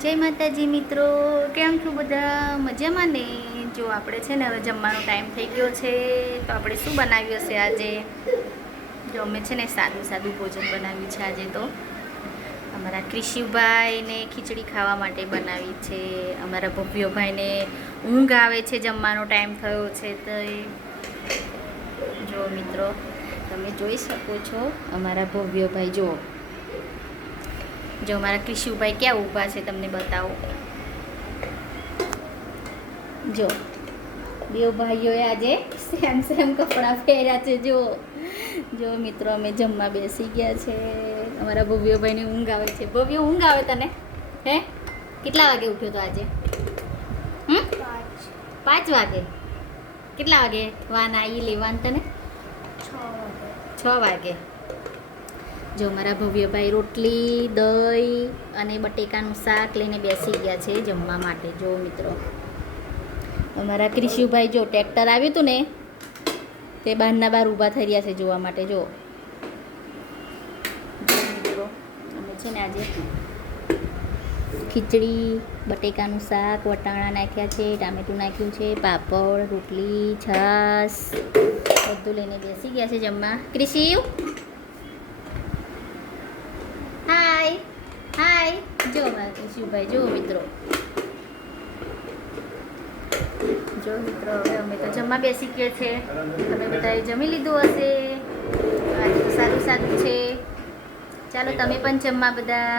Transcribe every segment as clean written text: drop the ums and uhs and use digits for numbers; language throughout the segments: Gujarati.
જય માતાજી મિત્રો, કેમ છો બધા? મજામાં ને? જો આપણે છે ને હવે જમવાનો ટાઈમ થઈ ગયો છે, તો આપણે શું બનાવ્યું હશે આજે? જો અમે છે ને સાદું સાદું ભોજન બનાવ્યું છે આજે. તો અમારા ક્રિશિવભાઈને ખીચડી ખાવા માટે બનાવી છે. અમારા ભવ્યભાઈને ઊંઘ આવે છે, જમવાનો ટાઈમ થયો છે. તો જો મિત્રો, તમે જોઈ શકો છો અમારા ભવ્યભાઈ. જો અમારા ક્રિશુભાઈ ક્યાં ઊભા છે તમને બતાવો. જો બે ભાઈઓએ આજે સેમ સેમ કપડાં પહેર્યા છે. જો મિત્રો, અમે જમવા બેસી ગયા છે. અમારા ભવ્યભાઈને ઊંઘ આવે છે. ભવ્ય, ઊંઘ આવે તને? હે, કેટલા વાગે ઉઠ્યો તો આજે? 5 વાગે. કેટલા વાગે વાન આવી લેવાનું તને? 6 વાગે. જો મારા ભવ્યભાઈ રોટલી, દહીં અને બટેકાનું શાક લઈને બેસી ગયા છે જમવા માટે. જો મિત્રો, અમારા ક્રિશુભાઈ જો ટ્રેક્ટર આવ્યું હતું ને, તે બહારના બહાર ઊભા થઈ રહ્યા છે જોવા માટે. જો મિત્રો, અમે છે ને આજે ખીચડી, બટેકાનું શાક, વટાણા નાખ્યા છે, ટામેટું નાખ્યું છે, પાપડ, રોટલી, છાશ બધું લઈને બેસી ગયા છે જમવા. ક્રિશિવ, હાય. જો મારા ક્રિશુભાઈ, જો મિત્રો, હવે અમે તો જમવા બેસી ગયા છે. તમે બધાએ જમી લીધું હશે. આજે તો સારું સારું છે. ચાલો તમે પણ જમવા બધા.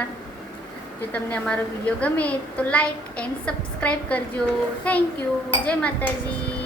જો તમને અમારો વિડીયો ગમે તો લાઈક એન્ડ સબસ્ક્રાઈબ કરજો. Thank you. જય માતાજી.